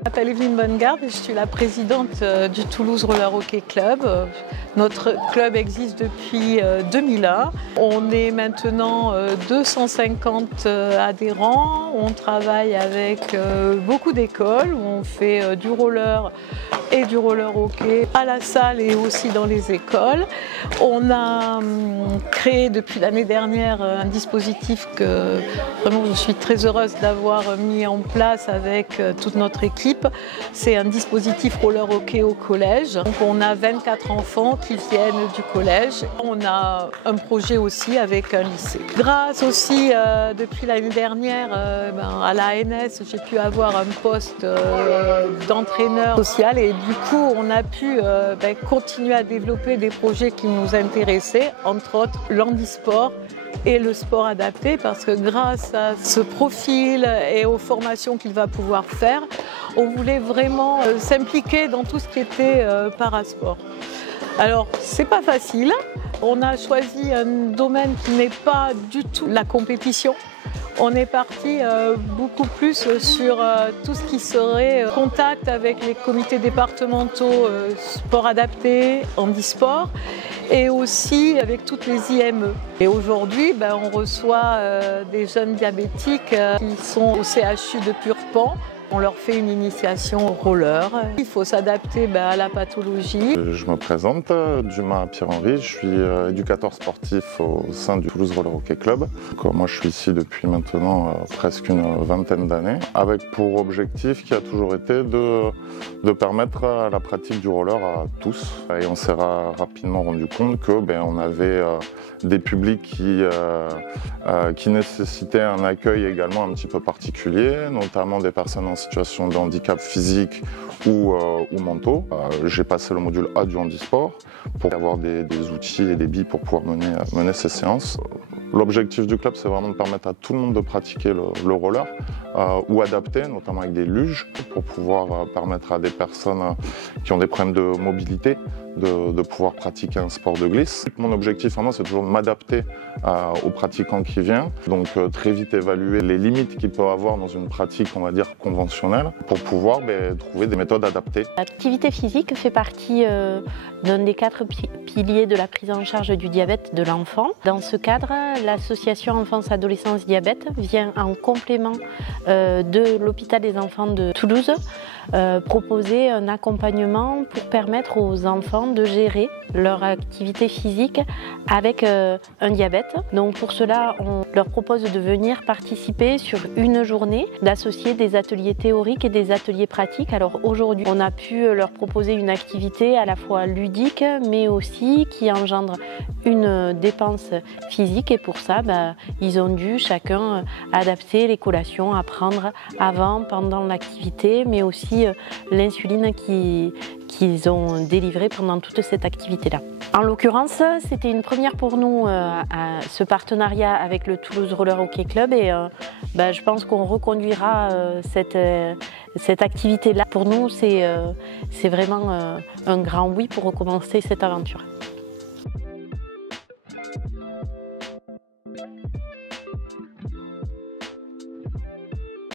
Je m'appelle Evelyne Bonnegarde et je suis la présidente du Toulouse Roller Hockey Club. Notre club existe depuis 2001. On est maintenant 250 adhérents. On travaille avec beaucoup d'écoles où on fait du roller et du roller hockey à la salle et aussi dans les écoles. On a créé depuis l'année dernière un dispositif que vraiment je suis très heureuse d'avoir mis en place avec toute notre équipe. C'est un dispositif roller hockey au collège. Donc on a 24 enfants qui viennent du collège. On a un projet aussi avec un lycée. Grâce aussi depuis l'année dernière à l'ANS, j'ai pu avoir un poste d'entraîneur social et du coup on a pu continuer à développer des projets qui nous intéressaient, entre autres l'handisport et le sport adapté, parce que grâce à ce profil et aux formations qu'il va pouvoir faire, on voulait vraiment s'impliquer dans tout ce qui était parasport. Alors, c'est pas facile. On a choisi un domaine qui n'est pas du tout la compétition. On est parti beaucoup plus sur tout ce qui serait contact avec les comités départementaux sport adapté, handisport, et aussi avec toutes les IME. Et aujourd'hui, on reçoit des jeunes diabétiques qui sont au CHU de Purpan. On leur fait une initiation au roller. Il faut s'adapter à la pathologie. Je me présente, Dumas Pierre-Henri, je suis éducateur sportif au sein du Toulouse Roller Hockey Club. Moi je suis ici depuis maintenant presque une vingtaine d'années, avec pour objectif qui a toujours été de permettre la pratique du roller à tous. Et on s'est rapidement rendu compte que on avait des publics qui nécessitaient un accueil également un petit peu particulier, notamment des personnes en situation de handicap physique ou mentaux. J'ai passé le module A du handisport pour avoir des outils et des billes pour pouvoir mener ces séances. L'objectif du club, c'est vraiment de permettre à tout le monde de pratiquer le roller ou adapté, notamment avec des luges, pour pouvoir permettre à des personnes qui ont des problèmes de mobilité de pouvoir pratiquer un sport de glisse. Mon objectif, vraiment, c'est toujours de m'adapter aux pratiquants qui viennent. Donc très vite évaluer les limites qu'il peut avoir dans une pratique, on va dire, conventionnelle, pour pouvoir trouver des méthodes adaptées. L'activité physique fait partie d'un des 4 piliers de la prise en charge du diabète de l'enfant. Dans ce cadre, l'association Enfance-Adolescence Diabète vient en complément de l'hôpital des enfants de Toulouse proposer un accompagnement pour permettre aux enfants de gérer leur activité physique avec un diabète. Donc pour cela, on leur propose de venir participer sur une journée, d'associer des ateliers théoriques et des ateliers pratiques. Alors aujourd'hui, on a pu leur proposer une activité à la fois ludique, mais aussi qui engendre une dépense physique. Et pour ça, ils ont dû chacun adapter les collations à prendre avant, pendant l'activité, mais aussi l'insuline qu'ils ont délivrée pendant toute cette activité-là. En l'occurrence, c'était une première pour nous, ce partenariat avec le Toulouse Roller Hockey Club, et je pense qu'on reconduira cette activité-là. Pour nous, c'est vraiment un grand oui pour recommencer cette aventure.